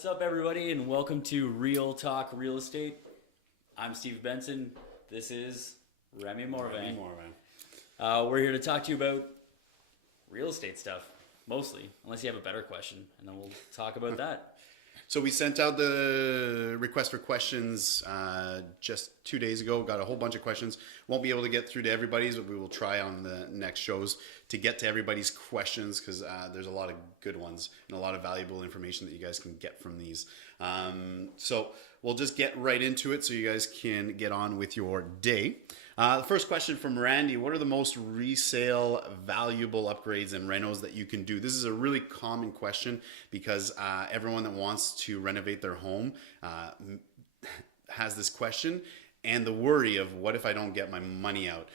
What's up, everybody, and welcome to Real Talk Real Estate. I'm Steve Benson. This is Remi Morvan. We're here to talk to you about real estate stuff, mostly, unless you have a better question, and then we'll talk about that. So we sent out the request for questions just 2 days ago. Got a whole bunch of questions. Won't be able to get through to everybody's, but we will try on the next shows to get to everybody's questions because there's a lot of good ones and a lot of valuable information that you guys can get from these. So we'll just get right into it so you guys can get on with your day. The first question from Randy: what are the most resale valuable upgrades and renos that you can do? This is a really common question because everyone that wants to renovate their home has this question and the worry of what if I don't get my money out.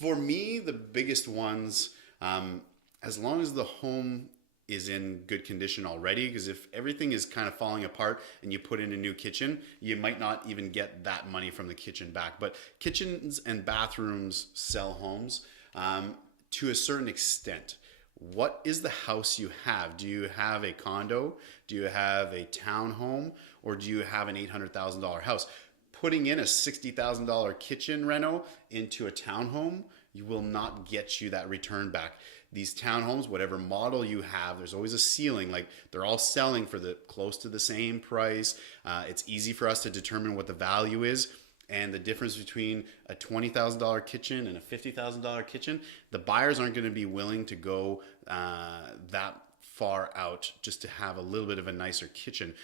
For me, the biggest ones, as long as the home is in good condition already, because if everything is kind of falling apart and you put in a new kitchen, you might not even get that money from the kitchen back. But kitchens and bathrooms sell homes to a certain extent. What is the house you have? Do you have a condo? Do you have a townhome? Or do you have an $800,000 house? Putting in a $60,000 kitchen reno into a townhome, you will not get you that return back. These townhomes, whatever model you have, there's always a ceiling. Like, they're all selling for close to the same price. It's easy for us to determine what the value is. And the difference between a $20,000 kitchen and a $50,000 kitchen, the buyers aren't going to be willing to go that far out just to have a little bit of a nicer kitchen.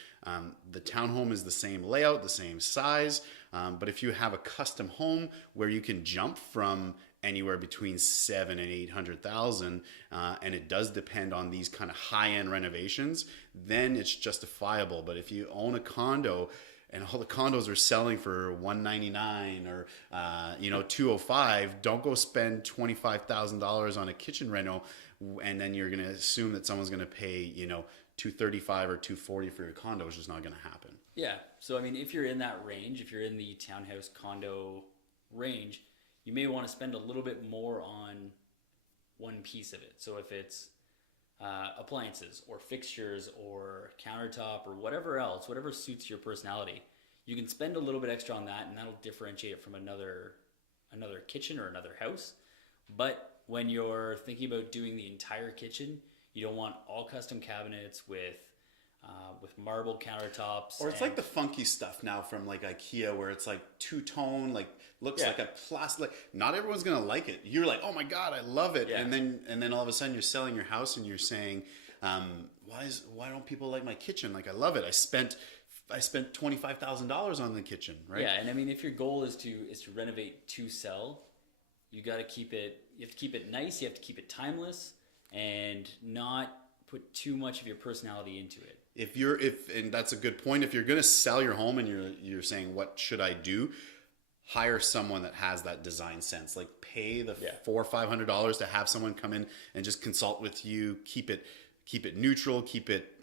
The townhome is the same layout, the same size, but if you have a custom home where you can jump from anywhere between 7 and 800,000, and it does depend on these kind of high-end renovations, then it's justifiable. But if you own a condo and all the condos are selling for $199 or $205, don't go spend $25,000 on a kitchen reno, and then you're going to assume that someone's going to pay $235 or $240 for your condo. It's just not going to happen. Yeah, so I mean, if you're in that range, if you're in the townhouse condo range, you may want to spend a little bit more on one piece of it. So if it's appliances or fixtures or countertop or whatever else, whatever suits your personality, you can spend a little bit extra on that, and that'll differentiate it from another kitchen or another house. But when you're thinking about doing the entire kitchen, you don't want all custom cabinets with marble countertops. Or it's like the funky stuff now from like IKEA where it's like two-tone, like looks like a plastic. Not everyone's gonna like it. You're like, oh my god, I love it, and then all of a sudden you're selling your house and you're saying, why don't people like my kitchen? Like, I love it. I spent $25,000 on the kitchen, right? Yeah, and I mean, if your goal is to renovate to sell, you got to keep it. You have to keep it nice. You have to keep it timeless, and not put too much of your personality into it. And that's a good point. If you're going to sell your home and you're saying, what should I do? Hire someone that has that design sense. Like, pay the $400 or $500 to have someone come in and just consult with you. Keep it neutral. Keep it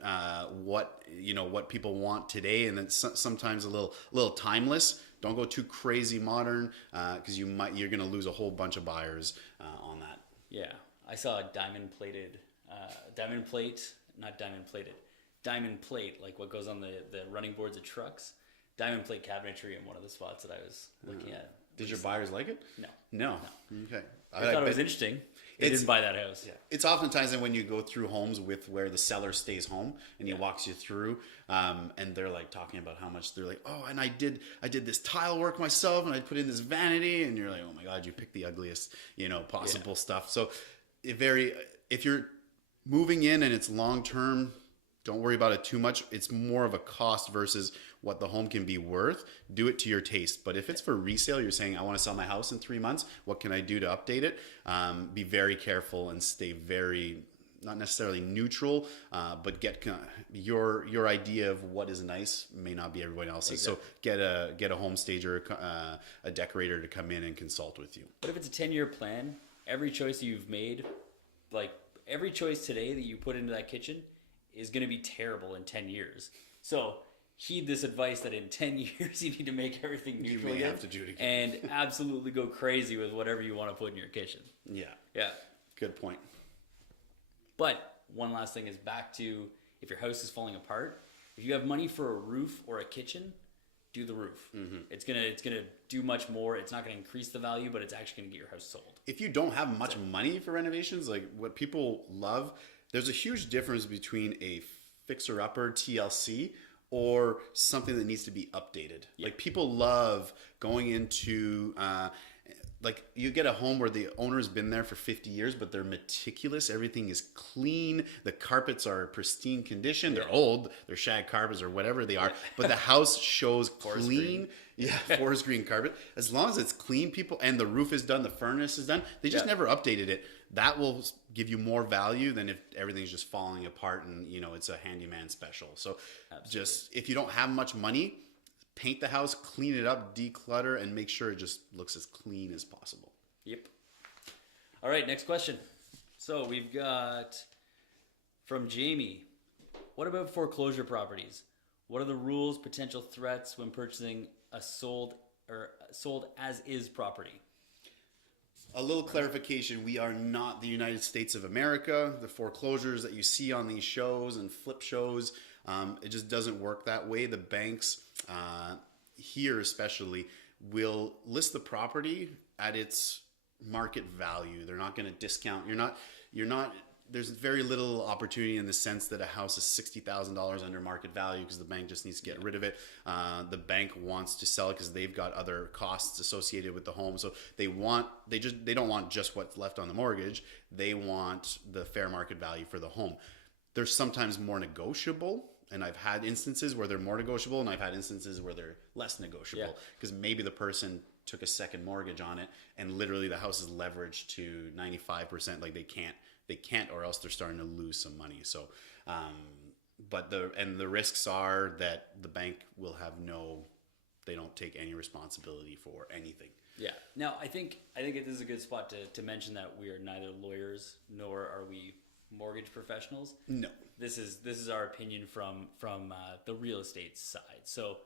what people want today, and then sometimes a little timeless. Don't go too crazy modern because you're going to lose a whole bunch of buyers on that. Yeah, I saw a diamond plate, like what goes on the running boards of trucks. Diamond plate cabinetry in one of the spots that I was looking at. Did your buyers like it? No. Okay. I thought it was interesting. They didn't buy that house. Yeah. It's oftentimes when you go through homes with where the seller stays home and he walks you through, and they're like talking about how much they're like, oh, and I did this tile work myself, and I put in this vanity, and you're like, oh my god, you picked the ugliest possible stuff. So if you're moving in and it's long term, don't worry about it too much. It's more of a cost versus what the home can be worth. Do it to your taste. But if it's for resale, you're saying, I want to sell my house in 3 months. What can I do to update it? Be very careful and stay very, not necessarily neutral, but get your idea of what is nice may not be everyone else's. Exactly. So get a home stager, a decorator to come in and consult with you. But if it's a 10-year plan, every choice you've made, like every choice today that you put into that kitchen is going to be terrible in 10 years. So heed this advice that in 10 years you need to make everything neutral. You may have to do it again. And absolutely go crazy with whatever you want to put in your kitchen. Yeah. Good point. But one last thing is back to, if your house is falling apart, If you have money for a roof or a kitchen, do the roof. It's gonna do much more. It's not gonna increase the value, but it's actually gonna get your house sold. If you don't have much money for renovations, like what people love, there's a huge difference between a fixer-upper TLC or something that needs to be updated. Like people love going into like you get a home where the owner's been there for 50 years, but they're meticulous. Everything is clean. The carpets are pristine condition. They're old. They're shag carpets or whatever they are, but the house shows clean. Forest green carpet. As long as it's clean, people, and the roof is done, the furnace is done, they just never updated it. That will give you more value than if everything's just falling apart and, you know, it's a handyman special. So just, if you don't have much money, paint the house, clean it up, declutter, and make sure it just looks as clean as possible. Yep. All right, next question. So we've got from Jamie. What about foreclosure properties? What are the rules, potential threats when purchasing a sold as is property? A little clarification, we are not the United States of America. The foreclosures that you see on these shows and flip shows, it just doesn't work that way. The banks here especially will list the property at its market value. They're not going to discount. You're not there's very little opportunity in the sense that a house is $60,000 under market value because the bank just needs to get rid of it. The bank wants to sell it because they've got other costs associated with the home. So they don't want just what's left on the mortgage. They want the fair market value for the home. They're sometimes more negotiable. And I've had instances where they're more negotiable, and I've had instances where they're less negotiable because maybe the person took a second mortgage on it, and literally the house is leveraged to 95%. Like they can't, or else they're starting to lose some money. So, but the risks are that the bank will have they don't take any responsibility for anything. Yeah. Now I think this is a good spot to mention that we are neither lawyers nor are we mortgage professionals. No. This is our opinion from the real estate side. So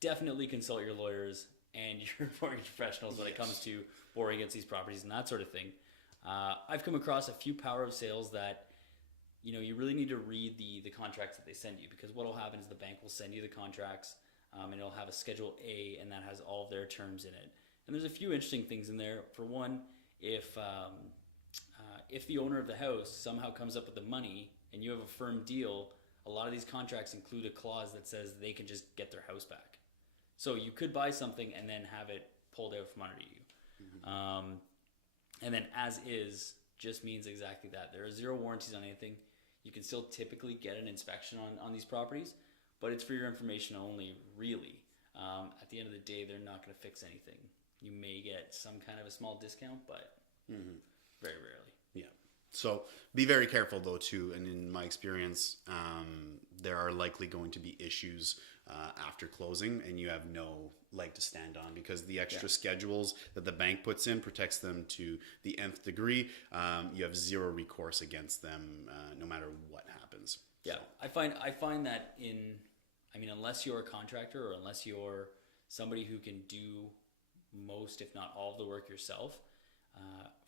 definitely consult your lawyers and your mortgage professionals when it comes to borrowing against these properties and that sort of thing. I've come across a few power of sales that, you know, you really need to read the contracts that they send you, because what will happen is the bank will send you the contracts and it'll have a Schedule A, and that has all of their terms in it. And there's a few interesting things in there. For one, if the owner of the house somehow comes up with the money and you have a firm deal, a lot of these contracts include a clause that says they can just get their house back. So you could buy something and then have it pulled out from under you. Mm-hmm. And then as is just means exactly that. There are zero warranties on anything. You can still typically get an inspection on these properties, but it's for your information only, really. At the end of the day, they're not going to fix anything. You may get some kind of a small discount, but very rarely. Yeah. So be very careful though too. And in my experience, there are likely going to be issues after closing, and you have no leg to stand on because the extra schedules that the bank puts in protects them to the nth degree. You have zero recourse against them no matter what happens. Yeah. So. I find that unless you're a contractor or unless you're somebody who can do most, if not all of the work yourself,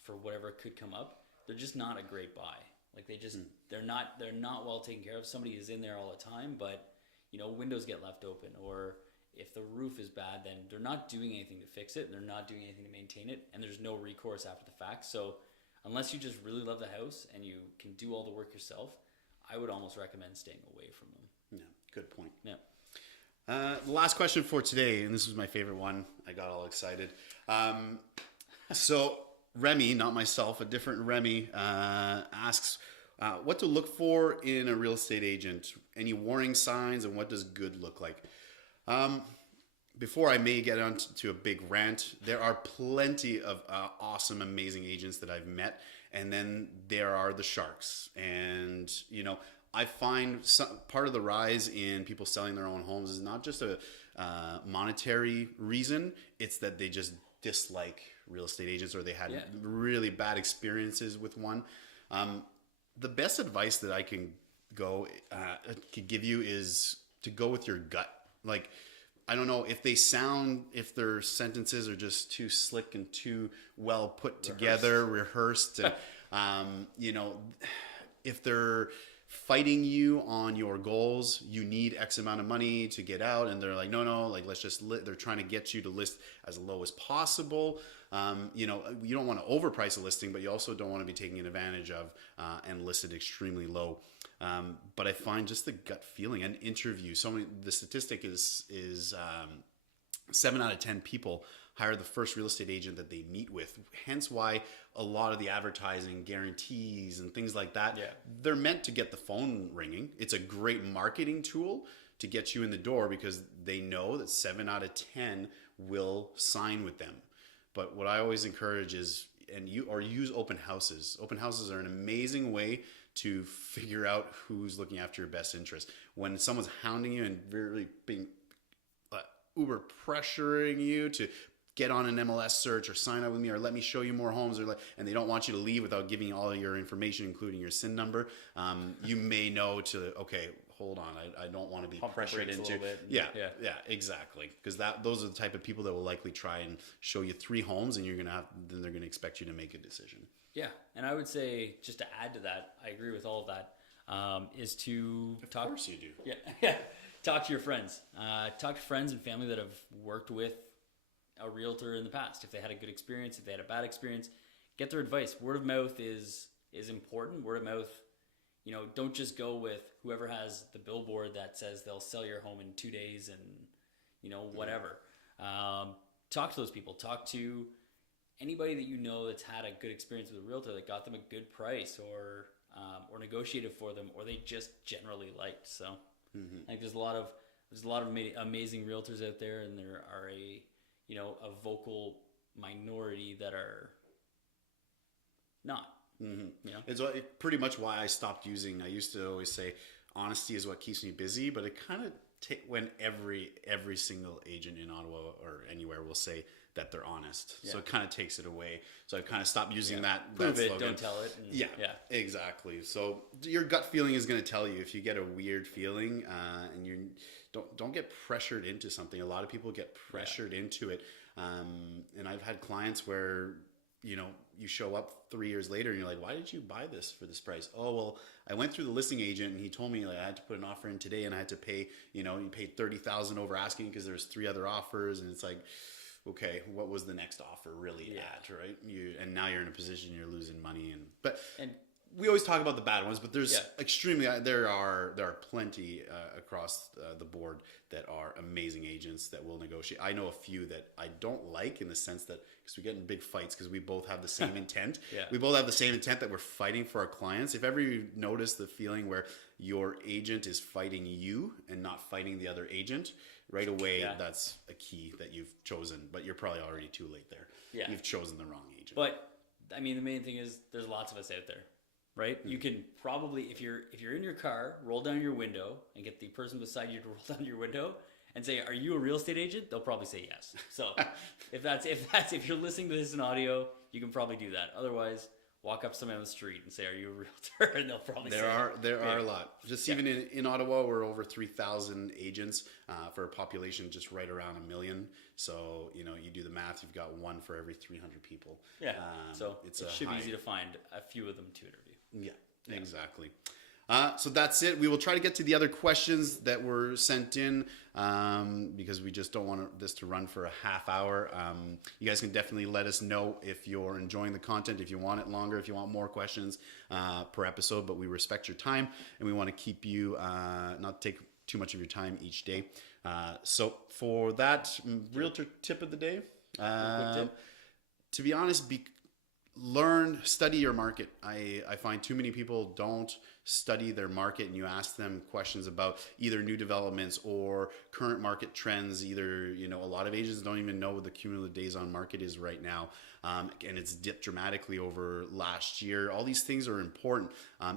for whatever could come up, they're just not a great buy. Like they're not well taken care of. Somebody is in there all the time, but you know, windows get left open, or if the roof is bad, then they're not doing anything to fix it, and they're not doing anything to maintain it, and there's no recourse after the fact. So unless you just really love the house and you can do all the work yourself, I would almost recommend staying away from them. Yeah, good point. Yeah. The last question for today, and this was my favorite one. I got all excited. So Remi, not myself, a different Remi, asks what to look for in a real estate agent. Any warning signs, and what does good look like? Before I may get on to a big rant, there are plenty of awesome, amazing agents that I've met, and then there are the sharks. And, you know, I find part of the rise in people selling their own homes is not just a monetary reason. It's that they just dislike real estate agents, or they had really bad experiences with one. The best advice that I can give you is to go with your gut. Like, I don't know if their sentences are just too slick and too well put together, rehearsed. And, you know, if they're fighting you on your goals. You need X amount of money to get out, and they're like, no, like let's just they're trying to get you to list as low as possible. You don't want to overprice a listing, but you also don't want to be taking advantage of and listed extremely low. But I find just the gut feeling and interview. The statistic is 7 out of 10 people hire the first real estate agent that they meet with. Hence why a lot of the advertising guarantees and things like that, they're meant to get the phone ringing. It's a great marketing tool to get you in the door because they know that 7 out of 10 will sign with them. But what I always encourage is, use open houses. Open houses are an amazing way to figure out who's looking after your best interest. When someone's hounding you and really being uber pressuring you to get on an MLS search or sign up with me or let me show you more homes, and they don't want you to leave without giving you all of your information, including your SIN number, you may know okay, hold on, I don't want to be pressured into. Yeah, exactly. Because those are the type of people that will likely try and show you 3 homes, and then they're gonna expect you to make a decision. Yeah, and I would say, just to add to that, I agree with all of that. Is to talk. Of course you do. Yeah. Talk to your friends. Talk to friends and family that have worked with a realtor in the past. If they had a good experience, if they had a bad experience, get their advice. Word of mouth is important. Word of mouth, don't just go with whoever has the billboard that says they'll sell your home in 2 days and, whatever. Talk to those people. Talk to anybody that that's had a good experience with a realtor that got them a good price or negotiated for them, or they just generally liked. So I think there's a lot of amazing realtors out there, and there are a vocal minority that are not. It's pretty much why I stopped using. I used to always say honesty is what keeps me busy, but it kind of when every single agent in Ottawa or anywhere will say that they're honest, so it kind of takes it away. So I've kind of stopped using that. Prove it, slogan. don't tell it. Yeah, exactly. So your gut feeling is going to tell you if you get a weird feeling, and you don't get pressured into something. A lot of people get pressured into it, and I've had clients where you show up 3 years later and you're like, why did you buy this for this price? Oh, well, I went through the listing agent and he told me I had to put an offer in today, and I had to pay, you paid $30,000 over asking because there's 3 other offers, and it's like, okay, what was the next offer really at, right? And now you're in a position you're losing money, and we always talk about the bad ones, but there's there are plenty across the board that are amazing agents that will negotiate. I know a few that I don't like, in the sense that, because we get in big fights because we both have the same intent. We both have the same intent, that we're fighting for our clients. If ever you notice the feeling where your agent is fighting you and not fighting the other agent, right away, that's a key that you've chosen, but you're probably already too late there. You've chosen the wrong agent. But I mean, the main thing is there's lots of us out there, right? You can probably, if you're in your car, roll down your window and get the person beside you to roll down your window and say, "Are you a real estate agent?" They'll probably say yes. So if you're listening to this in audio, you can probably do that. Otherwise, walk up to somebody on the street and say, "Are you a realtor?" And they'll probably say there are a lot. Just even in Ottawa, we're over 3,000 agents for a population just right around 1 million. So you do the math, you've got 1 for every 300 people. So it should be easy to find a few of them to interview. Exactly. So that's it. We will try to get to the other questions that were sent in, because we just don't want this to run for a half hour. You guys can definitely let us know if you're enjoying the content, if you want it longer, if you want more questions per episode, but we respect your time and we want to keep you, not take too much of your time each day. So for that, realtor tip of the day, to be honest, study your market. I find too many people don't study their market, and you ask them questions about either new developments or current market trends. Either, a lot of agents don't even know what the cumulative days on market is right now. And it's dipped dramatically over last year. All these things are important.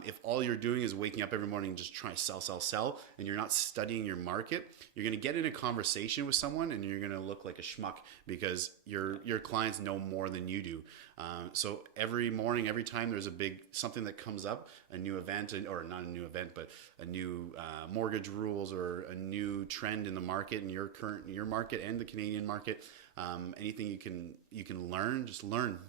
If all you're doing is waking up every morning and just trying to sell, and you're not studying your market, you're going to get in a conversation with someone and you're going to look like a schmuck, because your clients know more than you do. So every morning, every time there's something that comes up, a new event, or not a new event, but a new mortgage rules or a new trend in the market, in your market and the Canadian market, anything you can learn, just learn.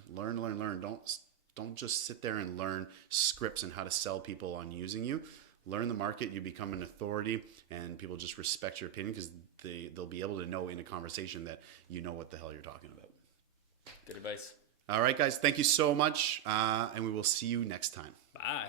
Don't just sit there and learn scripts and how to sell people on using you. learn the market, you become an authority, and people just respect your opinion because they'll be able to know in a conversation that you know what the hell you're talking about. Good advice. All right, guys. Thank you so much. And we will see you next time. Bye.